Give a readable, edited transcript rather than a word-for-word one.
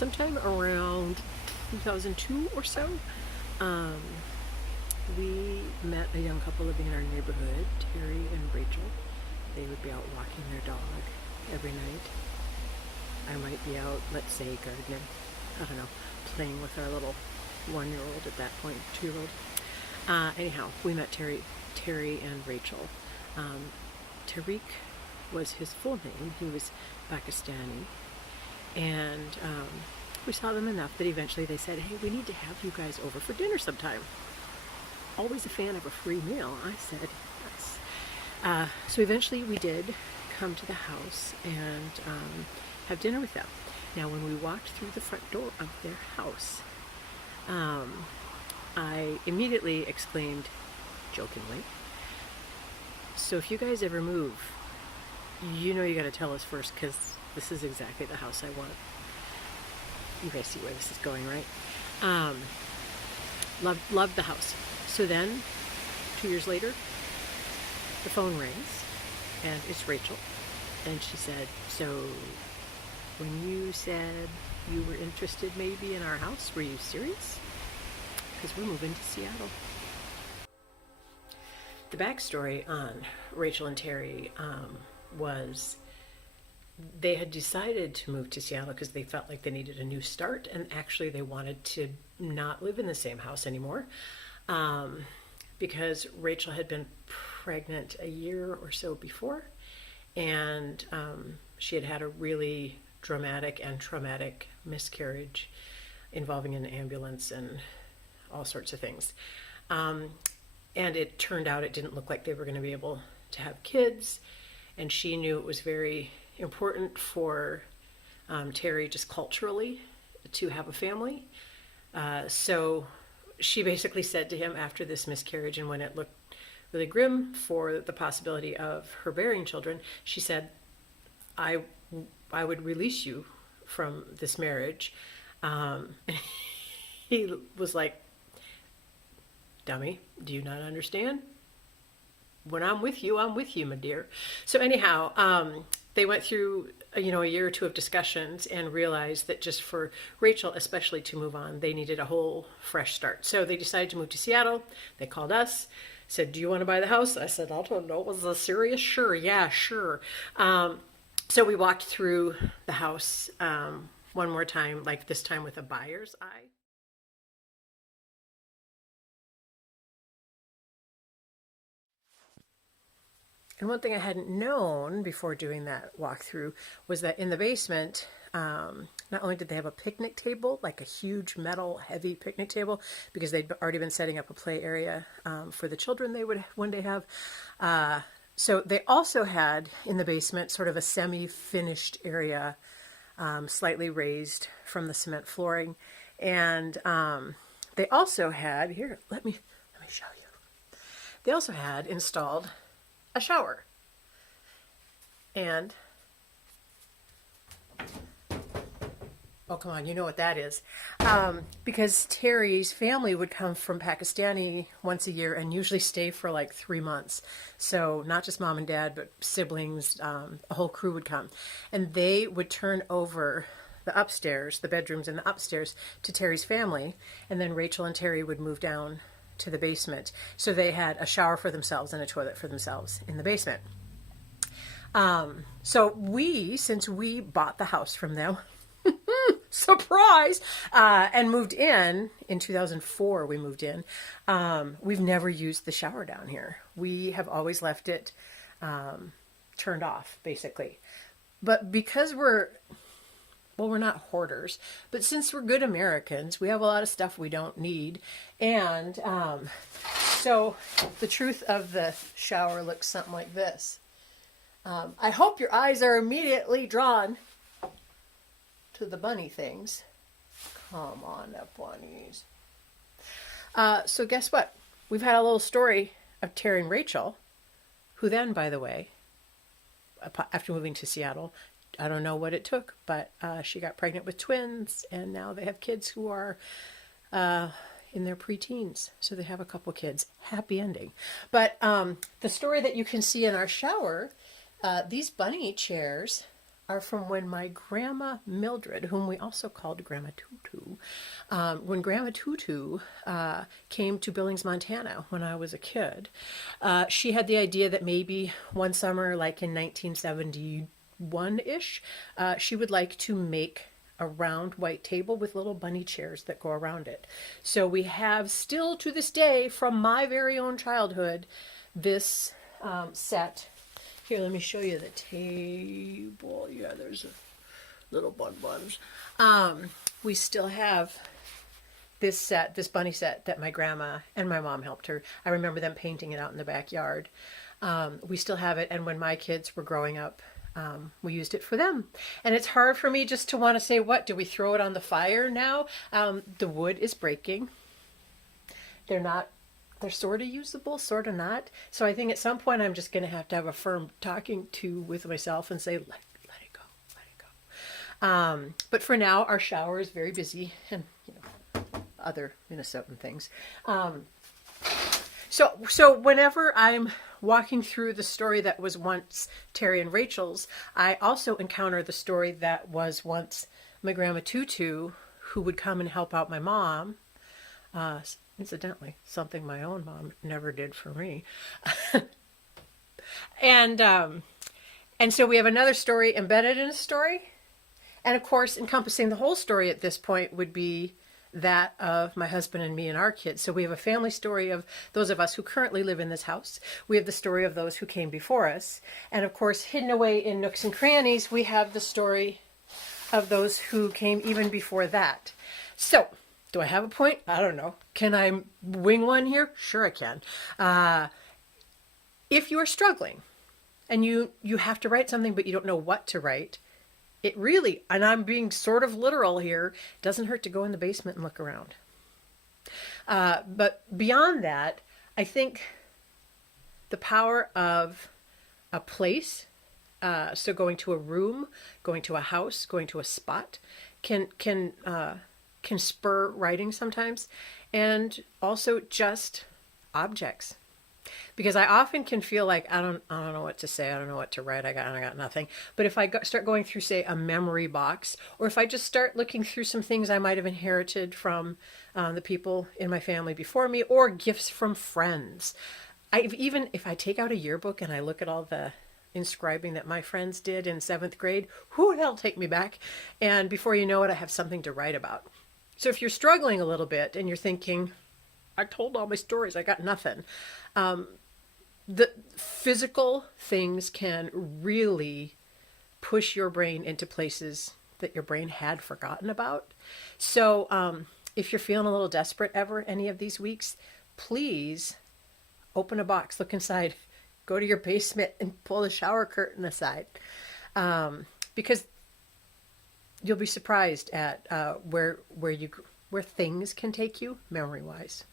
sometime around 2002 or so, um, we met a young couple living in our neighborhood, Terry and Rachel. They would be out walking their dog every night. I might be out, let's say, gardening. I don't know, playing with our little 1-year-old at that point, 2-year-old. Anyhow, we met Terry and Rachel. Tariq was his full name. He was Pakistani. And we saw them enough that eventually they said, hey, we need to have you guys over for dinner sometime. Always a fan of a free meal. I said, yes. So eventually we did come to the house and have dinner with them. Now, when we walked through the front door of their house, I immediately exclaimed, jokingly, so if you guys ever move, you know you got to tell us first, because this is exactly the house I want. You guys see where this is going, right? Loved the house. So then, 2 years later, the phone rings, and it's Rachel, and she said, so when you said you were interested maybe in our house, were you serious? Because we're moving to Seattle. The backstory on Rachel and Terry was they had decided to move to Seattle because they felt like they needed a new start, and actually they wanted to not live in the same house anymore, because Rachel had been pregnant a year or so before, and she had had a really dramatic and traumatic miscarriage involving an ambulance and all sorts of things. And it turned out it didn't look like they were going to be able to have kids, and she knew it was very important for Terry just culturally to have a family. So she basically said to him after this miscarriage, and when it looked really grim for the possibility of her bearing children, she said, I would release you from this marriage. He was like, dummy, do you not understand? When I'm with you, my dear. So anyhow, they went through a year or two of discussions and realized that just for Rachel especially to move on, they needed a whole fresh start. So they decided to move to Seattle. They called us, said, do you want to buy the house? I said, I don't know. Was this serious? Sure. Yeah, sure. So we walked through the house one more time, like this time with a buyer's eye. And one thing I hadn't known before doing that walkthrough was that in the basement, not only did they have a picnic table, like a huge metal heavy picnic table, because they'd already been setting up a play area for the children they would one day have. So they also had in the basement sort of a semi-finished area, slightly raised from the cement flooring. And they also had, here, let me show you. They also had installed a shower. And oh, come on, you know what that is. Because Terry's family would come from Pakistani once a year and usually stay for like 3 months. So not just mom and dad, but siblings, a whole crew would come. And they would turn over the upstairs, the bedrooms and the upstairs, to Terry's family. And then Rachel and Terry would move down to the basement. So they had a shower for themselves and a toilet for themselves in the basement. So since we bought the house from them, surprise, and moved in 2004, we moved in, we've never used the shower down here. We have always left it turned off, basically. But because we're not hoarders, but since we're good Americans, we have a lot of stuff we don't need. And so the truth of the shower looks something like this. I hope your eyes are immediately drawn to the bunny things. Come on up, bunnies. So guess what? We've had a little story of Terry and Rachel, who then, by the way, after moving to Seattle, I don't know what it took, but she got pregnant with twins, and now they have kids who are in their preteens. So they have a couple kids. Happy ending. But the story that you can see in our shower, these bunny chairs are from when my grandma Mildred, whom we also called Grandma Tutu, when Grandma Tutu came to Billings, Montana when I was a kid, she had the idea that maybe one summer, like in 1971-ish, she would like to make a round white table with little bunny chairs that go around it. So we have still to this day, from my very own childhood, this set. Here, let me show you the table. Yeah, there's a little buns. We still have this set, this bunny set that my grandma and my mom helped her. I remember them painting it out in the backyard. We still have it, and when my kids were growing up, we used it for them. And it's hard for me just to want to say, what, do we throw it on the fire now? The wood is breaking. They're sort of usable, sort of not. So I think at some point I'm just going to have a firm talking to with myself and say, let it go, let it go. But for now, our shower is very busy, and other Minnesotan things. So whenever I'm walking through the story that was once Terry and Rachel's, I also encounter the story that was once my Grandma Tutu, who would come and help out my mom. Incidentally, something my own mom never did for me. And so we have another story embedded in a story. And of course, encompassing the whole story at this point would be that of my husband and me and our kids. So we have a family story of those of us who currently live in this house. We have the story of those who came before us. And of course, hidden away in nooks and crannies, we have the story of those who came even before that. So, do I have a point? I don't know. Can I wing one here? Sure I can. If you are struggling and you have to write something but you don't know what to write, it really, and I'm being sort of literal here, doesn't hurt to go in the basement and look around. But beyond that, I think the power of a place, so going to a room, going to a house, going to a spot, can spur writing sometimes, and also just objects. Because I often can feel like I don't know what to say, I don't know what to write, I got nothing. But if I start going through, say, a memory box, or if I just start looking through some things I might have inherited from the people in my family before me, or gifts from friends. Even if I take out a yearbook and I look at all the inscribing that my friends did in 7th grade, that'll take me back. And before you know it, I have something to write about. So if you're struggling a little bit and you're thinking, I told all my stories, I got nothing. The physical things can really push your brain into places that your brain had forgotten about. So if you're feeling a little desperate ever any of these weeks, please open a box, look inside, go to your basement and pull the shower curtain aside. Because you'll be surprised at where things can take you memory-wise.